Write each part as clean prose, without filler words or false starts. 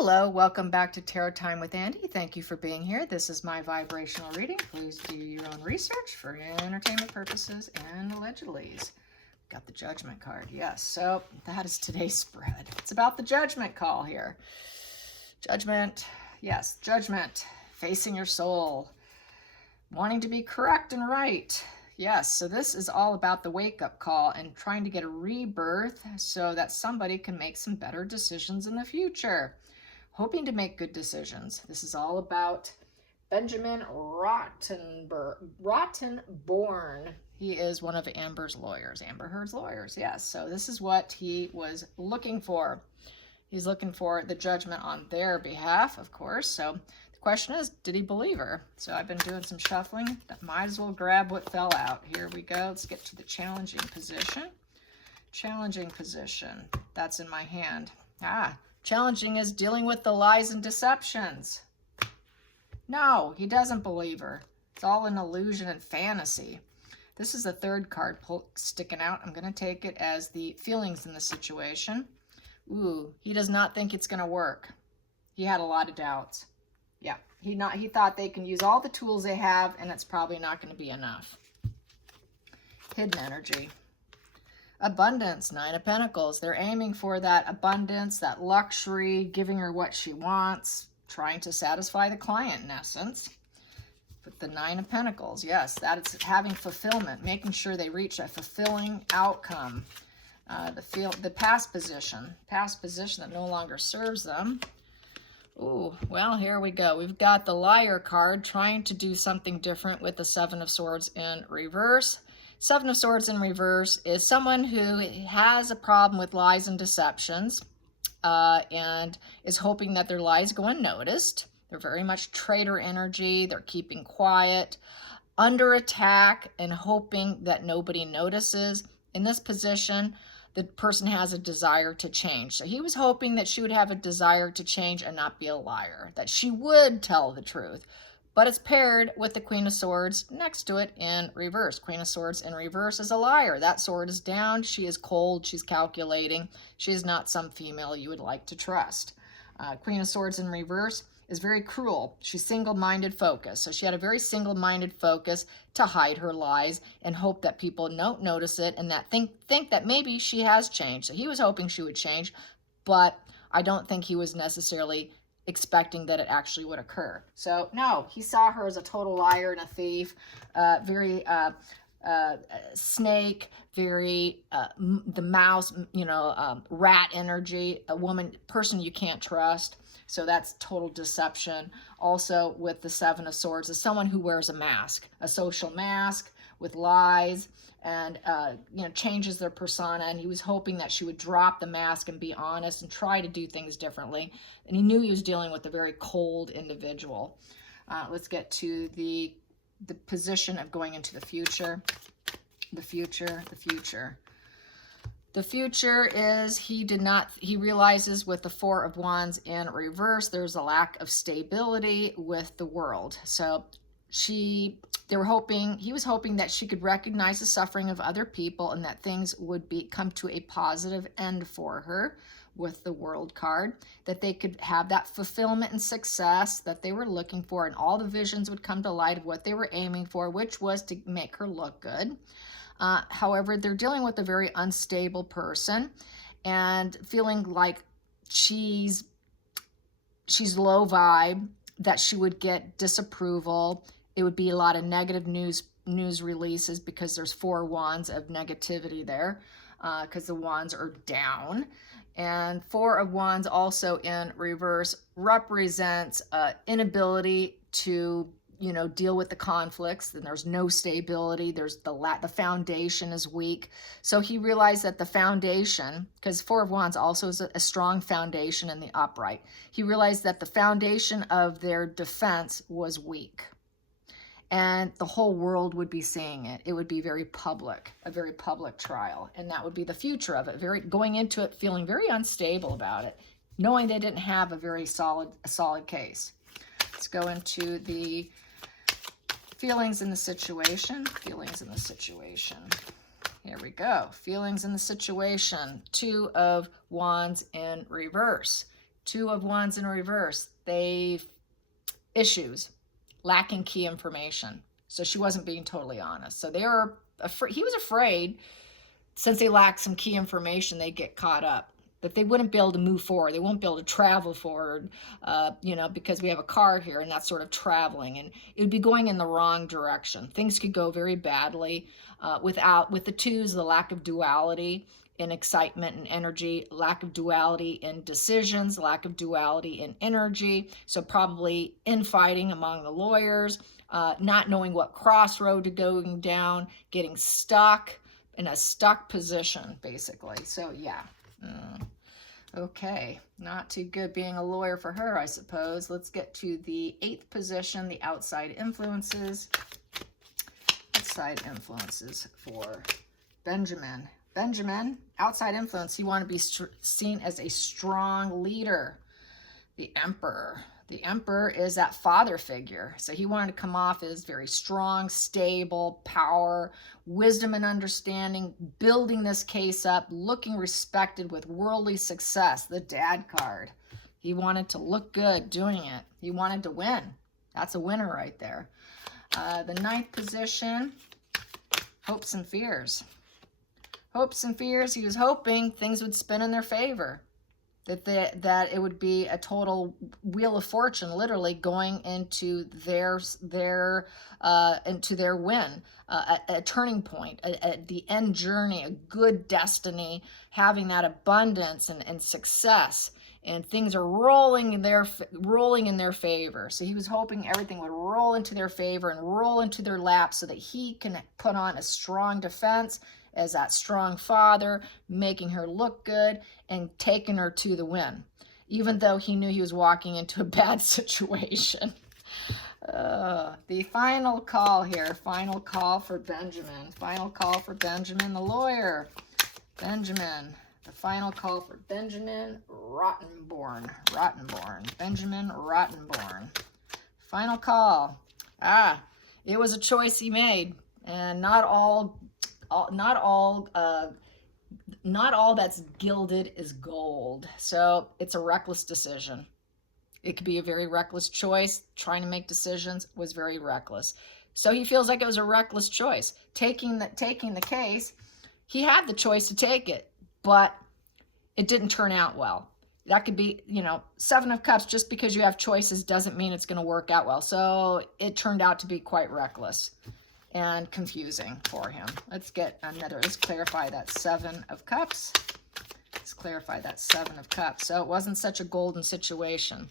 Hello, welcome back to Tarot Time with Andy. Thank you for being here. This is my vibrational reading. Please do your own research for entertainment purposes and allegedly. Got the Judgment card, yes. So that is today's spread. It's about the Judgment call here. Judgment, yes, Judgment, facing your soul, wanting to be correct and right. Yes, so this is all about the wake-up call and trying to get a rebirth so that somebody can make some better decisions in the future. Hoping to make good decisions. This is all about Benjamin Rottenborn. He is one of Amber Heard's lawyers, yes. So this is what he was looking for. He's looking for the judgment on their behalf, of course. So the question is, did he believe her? So I've been doing some shuffling. Might as well grab what fell out. Here we go. Let's get to the challenging position. Challenging position. That's in my hand. Challenging is dealing with the lies and deceptions. No, he doesn't believe her. It's all an illusion and fantasy. This is the third card sticking out. I'm going to take it as the feelings in the situation. Ooh, he does not think it's going to work. He had a lot of doubts. Yeah, he thought they can use all the tools they have, and it's probably not going to be enough. Hidden energy. Abundance, Nine of Pentacles. They're aiming for that abundance, that luxury, giving her what she wants, trying to satisfy the client in essence. With the Nine of Pentacles, yes, that is having fulfillment, making sure they reach a fulfilling outcome. The past position that no longer serves them. Ooh, well, here we go. We've got the Liar card trying to do something different with the Seven of Swords in reverse. Seven of Swords in reverse is someone who has a problem with lies and deceptions and is hoping that their lies go unnoticed. They're very much traitor energy. They're keeping quiet, under attack, and hoping that nobody notices. In this position, the person has a desire to change. So he was hoping that she would have a desire to change and not be a liar, that she would tell the truth. But it's paired with the Queen of Swords next to it in reverse. Queen of Swords in reverse is a liar. That sword is down. She is cold. She's calculating. She is not some female you would like to trust. Queen of Swords in reverse is very cruel. She's single-minded focus. So she had a very single-minded focus to hide her lies and hope that people don't notice it and that think that maybe she has changed. So he was hoping she would change, but I don't think he was necessarily expecting that it actually would occur. So no, he saw her as a total liar and a thief, very snake, very the mouse, rat energy, a person you can't trust. So that's total deception. Also with the Seven of Swords is someone who wears a mask, a social mask with lies, and changes their persona, and he was hoping that she would drop the mask and be honest and try to do things differently. And he knew he was dealing with a very cold individual. Let's get to the position of going into the future. The future. The future is he realizes with the Four of Wands in reverse, there's a lack of stability with the world. So he was hoping that she could recognize the suffering of other people and that things would come to a positive end for her with the World card, that they could have that fulfillment and success that they were looking for, and all the visions would come to light of what they were aiming for, which was to make her look good. However, they're dealing with a very unstable person and feeling like she's low vibe, that she would get disapproval. It would be a lot of negative news releases because there's Four Wands of negativity there because the wands are down. And Four of Wands also in reverse represents inability to deal with the conflicts. Then there's no stability. There's the foundation is weak. So he realized that the foundation, because Four of Wands also is a strong foundation in the upright, he realized that the foundation of their defense was weak. And the whole world would be seeing it. It would be very public, a very public trial. And that would be the future of it, going into it feeling very unstable about it, knowing they didn't have a very solid case. Let's go into the feelings in the situation. Here we go. Feelings in the situation. Two of Wands in reverse. Two of Wands in reverse. Issues, lacking key information. So she wasn't being totally honest. So they were afraid. He was afraid, since they lacked some key information, they'd get caught up, that they wouldn't be able to move forward. They won't be able to travel forward, because we have a car here, and that's sort of traveling, and it would be going in the wrong direction. Things could go very badly with the twos, the lack of duality in excitement and energy, lack of duality in decisions, lack of duality in energy. So probably infighting among the lawyers, not knowing what crossroad to go down, getting stuck in a stuck position, basically. So yeah. Okay, not too good being a lawyer for her, I suppose. Let's get to the 8th position, the outside influences. Outside influences for Benjamin. Benjamin, outside influence, you want to be seen as a strong leader. The Emperor. The Emperor is that father figure. So he wanted to come off as very strong, stable, power, wisdom and understanding, building this case up, looking respected with worldly success. The Dad card. He wanted to look good doing it. He wanted to win. That's a winner right there. The 9th position, hopes and fears. Hopes and fears. He was hoping things would spin in their favor. That it would be a total wheel of fortune, literally going into their win, a turning point, the end journey, a good destiny, having that abundance and success, and things are rolling in their favor. So he was hoping everything would roll into their favor and roll into their lap, so that he can put on a strong defense as that strong father, making her look good and taking her to the win, even though he knew he was walking into a bad situation. The final call here, final call for Benjamin. Final call for Benjamin, the lawyer. Benjamin, the final call for Benjamin Rottenborn. Benjamin Rottenborn. Final call. It was a choice he made, and not all that's gilded is gold. So it's a reckless decision. It could be a very reckless choice. Trying to make decisions was very reckless. So he feels like it was a reckless choice. Taking the case, he had the choice to take it, but it didn't turn out well. That could be, 7 of Cups, just because you have choices doesn't mean it's going to work out well. So it turned out to be quite reckless and confusing for him. Let's clarify that 7 of Cups. Let's clarify that 7 of Cups. So it wasn't such a golden situation.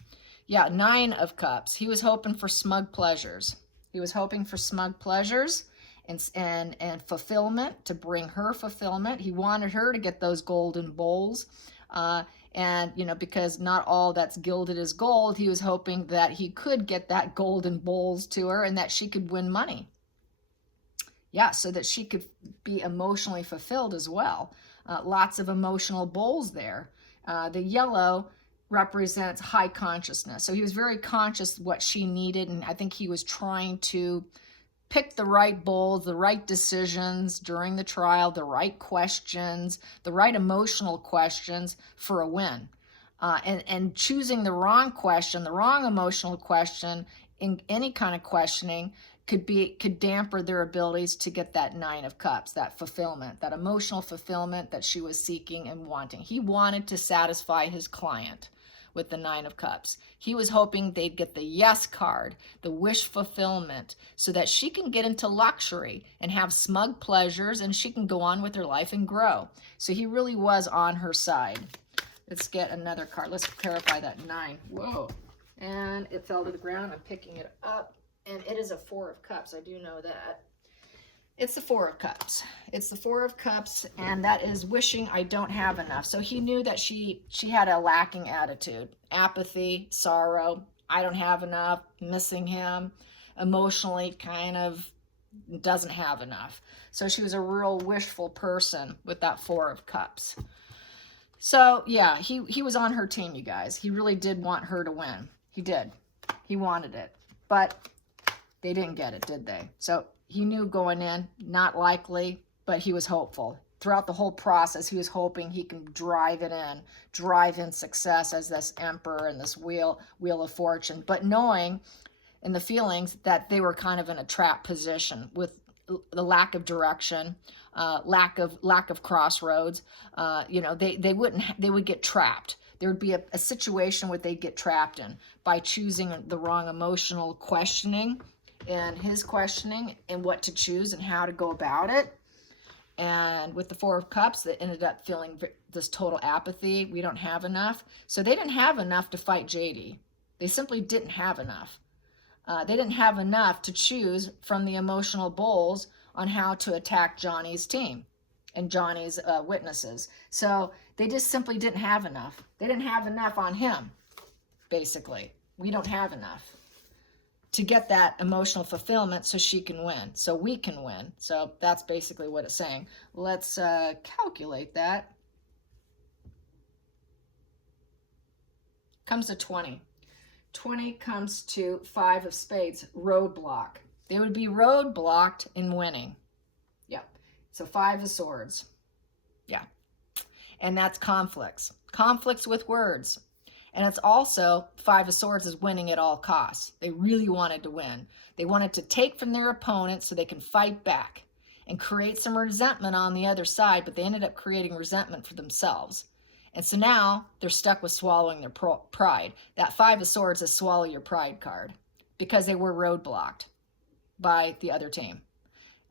Yeah, 9 of Cups. He was hoping for smug pleasures. He was hoping for smug pleasures and fulfillment, to bring her fulfillment. He wanted her to get those golden bowls. Because not all that's gilded is gold, he was hoping that he could get that golden bowls to her and that she could win money. Yeah, so that she could be emotionally fulfilled as well. Lots of emotional bowls there. The yellow represents high consciousness. So he was very conscious what she needed, and I think he was trying to pick the right bowls, the right decisions during the trial, the right questions, the right emotional questions for a win. And choosing the wrong question, the wrong emotional question in any kind of questioning could damper their abilities to get that 9 of Cups, that fulfillment, that emotional fulfillment that she was seeking and wanting. He wanted to satisfy his client with the 9 of Cups. He was hoping they'd get the yes card, the wish fulfillment, so that she can get into luxury and have smug pleasures, and she can go on with her life and grow. So he really was on her side. Let's get another card. Let's clarify that 9. Whoa. And it fell to the ground. I'm picking it up. And it is a 4 of Cups. I do know that. It's the 4 of Cups. It's the 4 of Cups, and that is wishing I don't have enough. So he knew that she had a lacking attitude, apathy, sorrow, I don't have enough, missing him, emotionally kind of doesn't have enough. So she was a real wishful person with that 4 of Cups. So yeah, he was on her team, you guys. He really did want her to win. He did. He wanted it. But they didn't get it, did they? So he knew going in, not likely, but he was hopeful. throughout the whole process, he was hoping he can drive in success as this emperor and this wheel of fortune, but knowing in the feelings that they were kind of in a trap position with the lack of direction, lack of crossroads. They would get trapped. There would be a situation where they'd get trapped in by choosing the wrong emotional questioning and his questioning and what to choose and how to go about it. And with the Four of Cups, they ended up feeling this total apathy. We don't have enough. So they didn't have enough to fight JD. They simply didn't have enough. They didn't have enough to choose from the emotional bowls on how to attack Johnny's team and Johnny's witnesses. So they just simply didn't have enough. They didn't have enough on him, basically. We don't have enough to get that emotional fulfillment so she can win, so we can win. So that's basically what it's saying. Let's calculate that. Comes to 20. 20 comes to 5 of spades, roadblock. They would be roadblocked in winning. Yep. So 5 of swords. Yeah. And that's conflicts. Conflicts with words. And it's also 5 of swords is winning at all costs. They really wanted to win. They wanted to take from their opponent so they can fight back and create some resentment on the other side, but they ended up creating resentment for themselves. And so now they're stuck with swallowing their pride. That 5 of swords is swallow your pride card because they were roadblocked by the other team.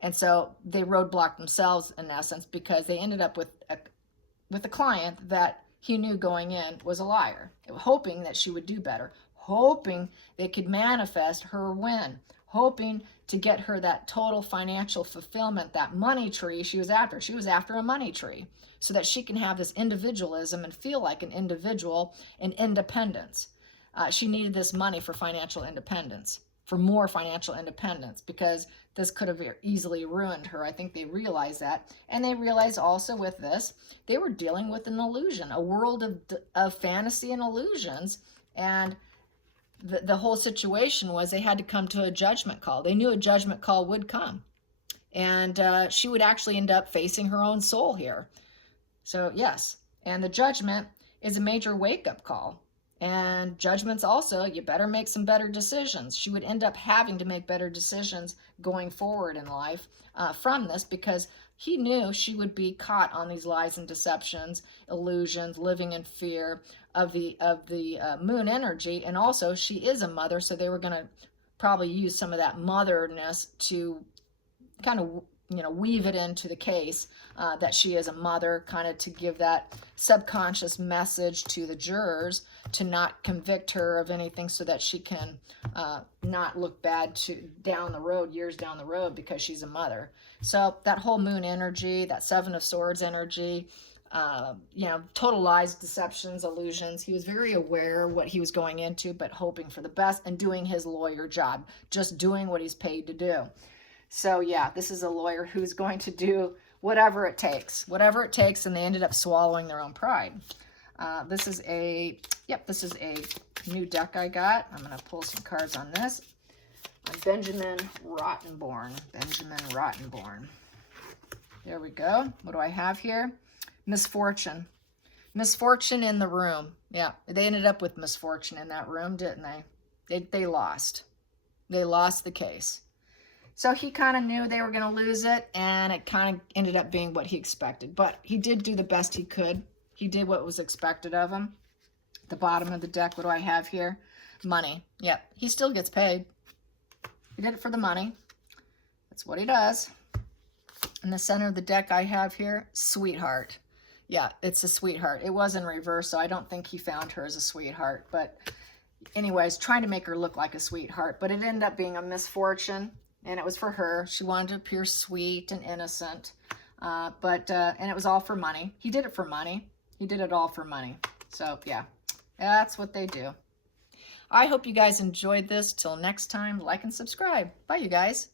And so they roadblocked themselves in essence because they ended up with a client that he knew going in was a liar, hoping that she would do better, hoping they could manifest her win, hoping to get her that total financial fulfillment, that money tree she was after. She was after a money tree so that she can have this individualism and feel like an individual and independence. She needed this money for financial independence, for more financial independence, because this could have easily ruined her. I think they realized that. And they realized also with this, they were dealing with an illusion, a world of fantasy and illusions. And the whole situation was they had to come to a judgment call. They knew a judgment call would come. And she would actually end up facing her own soul here. So yes, and the judgment is a major wake-up call. And judgments also, you better make some better decisions. She would end up having to make better decisions going forward in life from this, because he knew she would be caught on these lies and deceptions, illusions, living in fear of the moon energy. And also she is a mother, so they were going to probably use some of that motherness to kind of weave it into the case that she is a mother, kind of to give that subconscious message to the jurors to not convict her of anything so that she can not look bad down the road, years down the road, because she's a mother. So that whole moon energy, that 7 of swords energy, total lies, deceptions, illusions. He was very aware what he was going into, but hoping for the best and doing his lawyer job, just doing what he's paid to do. So yeah, this is a lawyer who's going to do whatever it takes, and they ended up swallowing their own pride. This is a new deck I got. I'm going to pull some cards on this. On Ben Rottenborn. There we go. What do I have here? Misfortune. Misfortune in the room. Yeah, they ended up with misfortune in that room, didn't they? They lost. They lost the case. So he kind of knew they were going to lose it, and it kind of ended up being what he expected. But he did do the best he could. He did what was expected of him. The bottom of the deck, what do I have here? Money. Yep, he still gets paid. He did it for the money. That's what he does. In the center of the deck I have here, sweetheart. Yeah, it's a sweetheart. It was in reverse, so I don't think he found her as a sweetheart. But anyways, trying to make her look like a sweetheart. But it ended up being a misfortune. And it was for her. She wanted to appear sweet and innocent. And it was all for money. He did it for money. He did it all for money. So, yeah, that's what they do. I hope you guys enjoyed this. Till next time, like and subscribe. Bye, you guys.